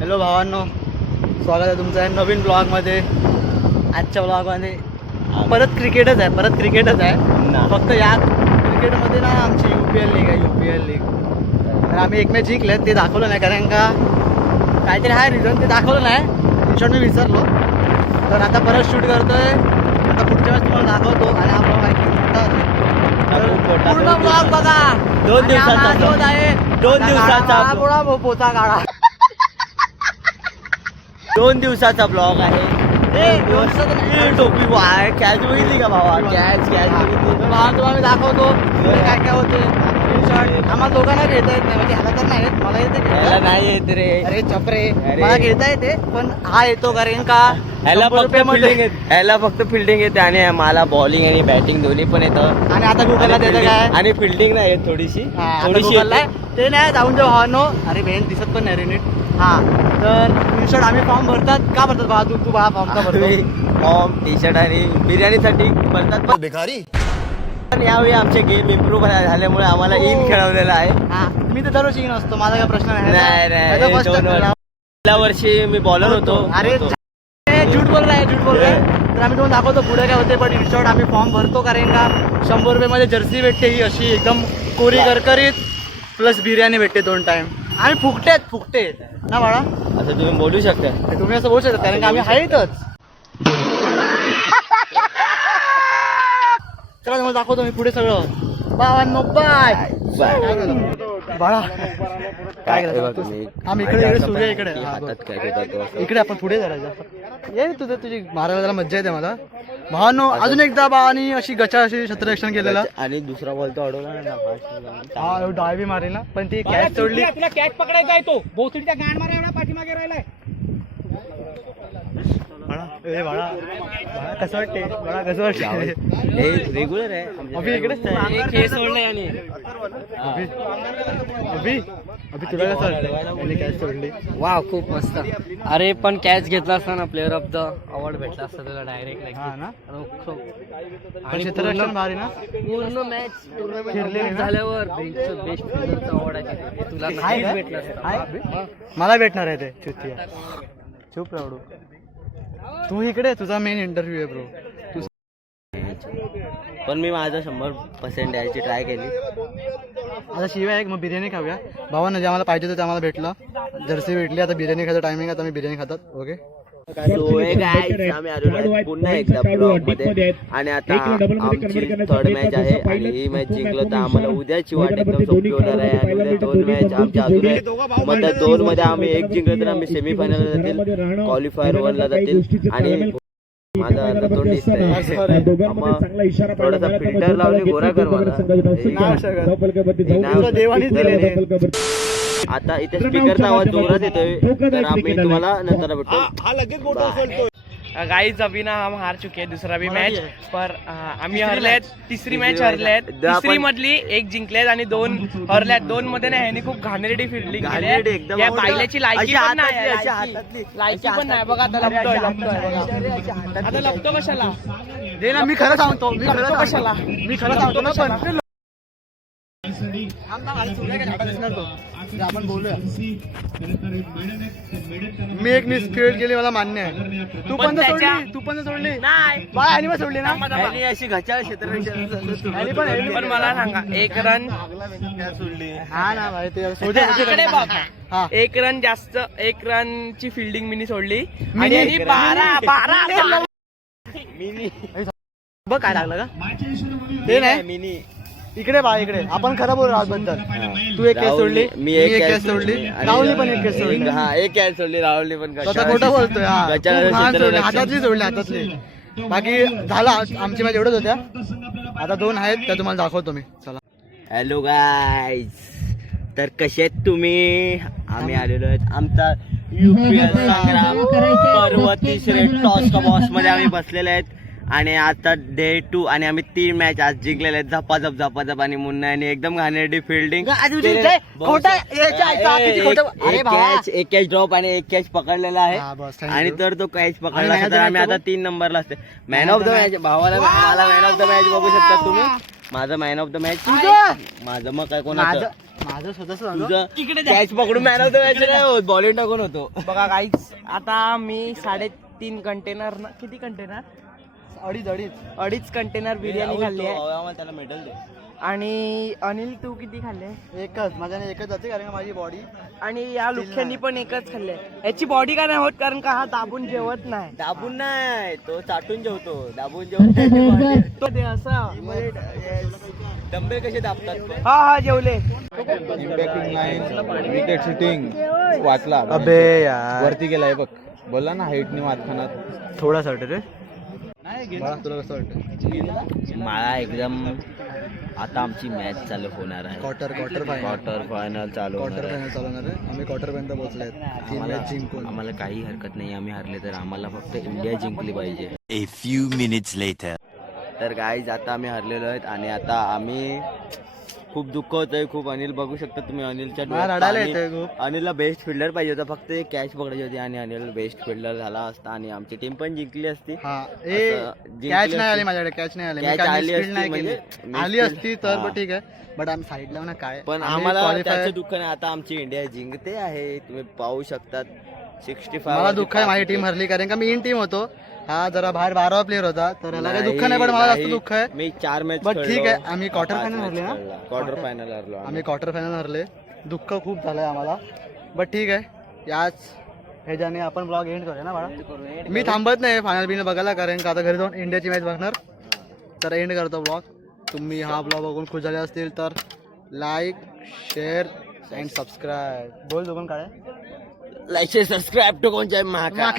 Hello भावांनो, स्वागत आहे तुमचं आहे नवीन ब्लॉगमध्ये. आजच्या ब्लॉगमध्ये परत क्रिकेटच आहे फक्त या क्रिकेटमध्ये ना आमची UPL लीग आहे. UPL लीग तर आम्ही एक मॅच जिंकले, ते दाखवलं नाही कारण का काहीतरी आहे रिझन, ते दाखवलं नाही. इन्शॉट मी विसरलो. तर आता परत शूट करतोय. आता पुढच्या वेळेस तुम्हाला दाखवतो. आणि हा ब्लॉग आहे पूर्ण ब्लॉग बघा. 2 दिवसाचा आहे. 2 दिवसाचा पोता काढा. 2 दिवसाचा ब्लॉग आहे. टोपी वाय कॅच बघितली का भावा? कॅच भावा तुम्हाला दाखवतो काय काय होते. आम्हाला दोघांना खेळता येत नाही, म्हणजे ह्याला तर नाही येत, मला येते ह्याला नाही येत रे. अरे चपरे, मला खेळता येते पण हा येतो कारण का ह्याला फक्त फिल्डिंग येते. ह्याला फक्त फिल्डिंग येते आणि मला बॉलिंग आणि बॅटिंग दोन्ही पण येतं. आणि आता गुगलला देतं काय आणि फिल्डिंग नाही येत थोडीशी गुगलला ते नाही जाऊन जे भावांनो. अरे बेन दिसत पण नाही रे नीट. हा तर इन्शॉट आम्ही फॉर्म भरतात का भरतात भावा? तू भावा फॉर्म का भरतो? फॉर्म टी शर्ट आणि बिर्याणीसाठी भरतात पण बेकारी. पण यावेळी आमचे गेम इम्प्रूव्ह झाल्यामुळे आम्हाला इन खेळवलेला आहे. हा मी तर दरवर्षी इन असतो, माझा काय प्रश्न नाही नाही. वर्षी मी बॉलर होतो. अरे झूट बोल रहा है. तर आम्ही तुम्हाला दाखवतो पुढे काय होते. पण इन्शॉट आम्ही फॉर्म भरतो कारण का 100 रुपये जर्सी भेटते, ही अशी एकदम कोरी करकरीत प्लस बिर्याणी भेटते 2 टाइम. आम्ही फुकटे ना बाळा, असं तुम्ही बोलू शकता. तुम्ही असं बोलू शकता कारण का आम्ही आहेतच. चला तुम्हाला दाखवतो मी पुढे सगळं. बाबांनो बाय बाळा काय आम्ही इकडे सूर्य इकडे इकडे आपण पुढे जायचं. ये तुझी मारायला जरा मज्जा येते मला. भावांनो अजून एकदा बाळानी अशी गचा अशी क्षेत्ररक्षण केलेलं आणि दुसरा बॉल तो अडवला हा डाय बी मारेल ना, पण ती कॅच सोडली. तुला कॅच पकडायचा आहे तो भोसडीचा गांड मारा एवढा पाठीमागे राहिलाय. बाळा कसं वाटते? बाळा कसं वाटते? रेग्युलर आहे अभि इकडेच आहे. अभि तुला कसं वाटतं कॅच सोडली? वा खूप मस्त. अरे पण कॅच घेतला असताना प्लेअर ऑफ द अवॉर्ड भेटला असता तुला डायरेक्ट. हा ना, आणि क्षेत्ररक्षण भारी ना. पूर्ण मॅच झाल्यावर बेस्ट प्लेअरचा अवॉर्ड आहे तुला भेटला असता. मला भेटणार आहे ते. चुतिया चुप राहू. तू इकडे, तुझा मेन इंटरव्ह्यू आहे ब्रो. पण मी माझा 100% द्यायची ट्राय केली. आता शिवाय मग बिर्याणी खाऊया भावांना. जे आम्हाला पाहिजे होतं ते आम्हाला भेटलं. जर्सी भेटली. आता बिर्याणी खायचं टायमिंग. आता मी बिर्याणी खातात. ओके आम्ही आलेलो पुन्हा एकदा ब्लॉग मध्ये. आणि आता आमची 3rd मॅच आहे आणि ही मॅच जिंकलं तर आम्हाला उद्याची वाट एकदम सोपी होणार आहे. आणि उद्या 2 मॅच आमच्या अजून आहेत. मग त्या 2 मध्ये आम्ही एक जिंकलं तर आम्ही सेमीफायनलला जातील, क्वालिफायर 1ला जातील. आणि माझा तोंड दिसतंय, थोडासा फिल्टर लावले गोरा कर मला. आता इथे स्पीकरचा आवाज जोरात येतोय तर आम्ही तुम्हाला नंतर भेटतो. गाईज अभी ना हम हार चुके हैं दूसरा भी मॅच. पर आम्ही हरलेत. तिसरी मॅच हरलेत. तिसरी मधली 1 जिंकलेत आणि 2 हरल्यात. 2 मध्ये ना ह्यानी खूप घाणेरडी फिल्डिंग केली. या पाहिल्याची लायकी पण नाही. लायकी पण नाही बघा. आता लपतोय. आता लपतो कशाला? दे ना, मी खरं सांगतो. मी खरं सांगतो ना. पण आपण बोलूया. मी एक मिस क्रिएट केली, मला मान्य आहे. तू पण सोडली नाही बाळा. आणि सोडली ना अशी घचाळ क्षेत्र. पण मला सांगा 1 रन सोडली. हा ना भाई, ते इकडे बघ. हा 1 रन जास्त 1 रनची फिल्डिंग मिनी सोडली आणि 12 बघ काय लागलं का ते नाही. मिनी इकडे बा, इकडे आपण खरं बोल राहत बद्दल. तू एक कॅच सोडली, मी एक कॅच सोडली, राहुलने पण एक कॅच सोडली. हा एक कॅच सोडली, राहुलने पण. खोटं बोलतोय. हातातली सोडली. बाकी झाला आमची मॅच एवढंच होत्या. आता 2 आहेत त्या तुम्हाला दाखवतो मी. चला. हॅलो गाईज, तर कसे आहेत तुम्ही? आम्ही आलेलो आहेत आमचा UPL संग्राम पर्व 3 टॉस का बॉस मध्ये आम्ही बसलेले आहेत. आणि आता डे 2 आणि आम्ही 3 मॅच आज जिंकलेले आहेत. झपाझप आणि मुन्नाने एकदम घाणेरडी फिल्डिंग एक कॅच ड्रॉप आणि एक कॅच पकडलेला आहे. आणि तर तो कॅच पकडला असता तर आम्ही आता 3 नंबरला असते. मॅन ऑफ द मॅच भावाला मला मॅन ऑफ द मॅच बघू शकता तुम्ही. माझं मॅन ऑफ द मॅच माझं मग काय कोणाचं माझं स्वतःच तुझं कॅच पकडून मॅन ऑफ द मॅच नाही होत बॉलिंग टाकून होतो. बघा काहीच आता मी 3.5 कंटेनर किती कंटेनर अडीच कंटेनर बिर्याणी खाल्ली आहे. त्याला मेडल दे. आणि अनिल तू किती खाल्ले? एकच माझ्याने एकच जाते कारण माझी बॉडी आणि या लुख्यांनी पण एकच खाल्ले. याची बॉडी का नाही होत कारण का हा दाबून जेवत नाही. दाबून नाही तो चाटून जेवतो. दाबून जेवतो तो ते असं डंबे कसे दाबतात. हा जेवले. इम्पॅक्टिंग लाईन विकेट शूटिंग वाचला अबे यार वरती गेलाय बघ. बोलला ना हाईटनी मात खानात थोडासा वाटत रे. तुला कसं वाटतं? मला एकदम आता आमची मॅच चालू होणार आहे. क्वार्टर फायनल चालू होणार आहे. फायनल चालवणार आहे. आम्ही क्वार्टर पर्यंत पोहोचले तीन मॅच जिंकून. आम्हाला काही हरकत नाही. आम्ही हरले तर आम्हाला फक्त इंडिया जिंकली पाहिजे. A few minutes later. तर गाईज आता आम्ही हरलेलो आहेत आणि आता आम्ही खूप दुःख होतंय खूप. अनिल बघू शकता तुम्ही अनिलच्या डोळ्यात रडायला पाणी. येतंय खूप. अनिलला बेस्ट फिल्डर पाहिजे होता. फक्त एक कॅच पकडायची होती आणि अनिल बेस्ट फिल्डर झाला असता आणि आमची टीम पण जिंकली असती. कॅच नाही आली माझ्याकडे. कॅच नाही आली. Catch आली असती म्हणजे आली असती तर हा. पण ठीक आहे. बट आम्ही साईडला ना काय पण आम्ही आम्हाला qualify- त्याचं दुःख नाही. आता आमची इंडिया जिंकते आहे. तुम्ही पाहू शकतात 65. मला दुःख आहे माझी टीम हरली कारण का मी इन टीम होतो. हा जरा बाहेर 12 प्लेअर होता तर याला काही दुःख नाही पण मला जास्त दुःख आहे. मी 4 मॅच बट ठीक आहे आम्ही क्वार्टर फायनल हरले ना. क्वार्टर फायनल हरलो आम्ही क्वार्टर फायनल हरले. दुःख खूप झालंय आम्हाला. बट ठीक आहे याच ह्याच्याने आपण ब्लॉग एंड करूया ना बाळा. मी थांबत नाही फायनल बिनल बघायला कारण का आता घरी जाऊन इंडियाची मॅच बघणार. तर एंड करतो ब्लॉग. तुम्ही हा ब्लॉग बघून खुश झाले असतील तर लाईक शेअर अँड सबस्क्राईब बोल दोघं काय लाईक शेअर सबस्क्राईब टू कोण जय महाकाल.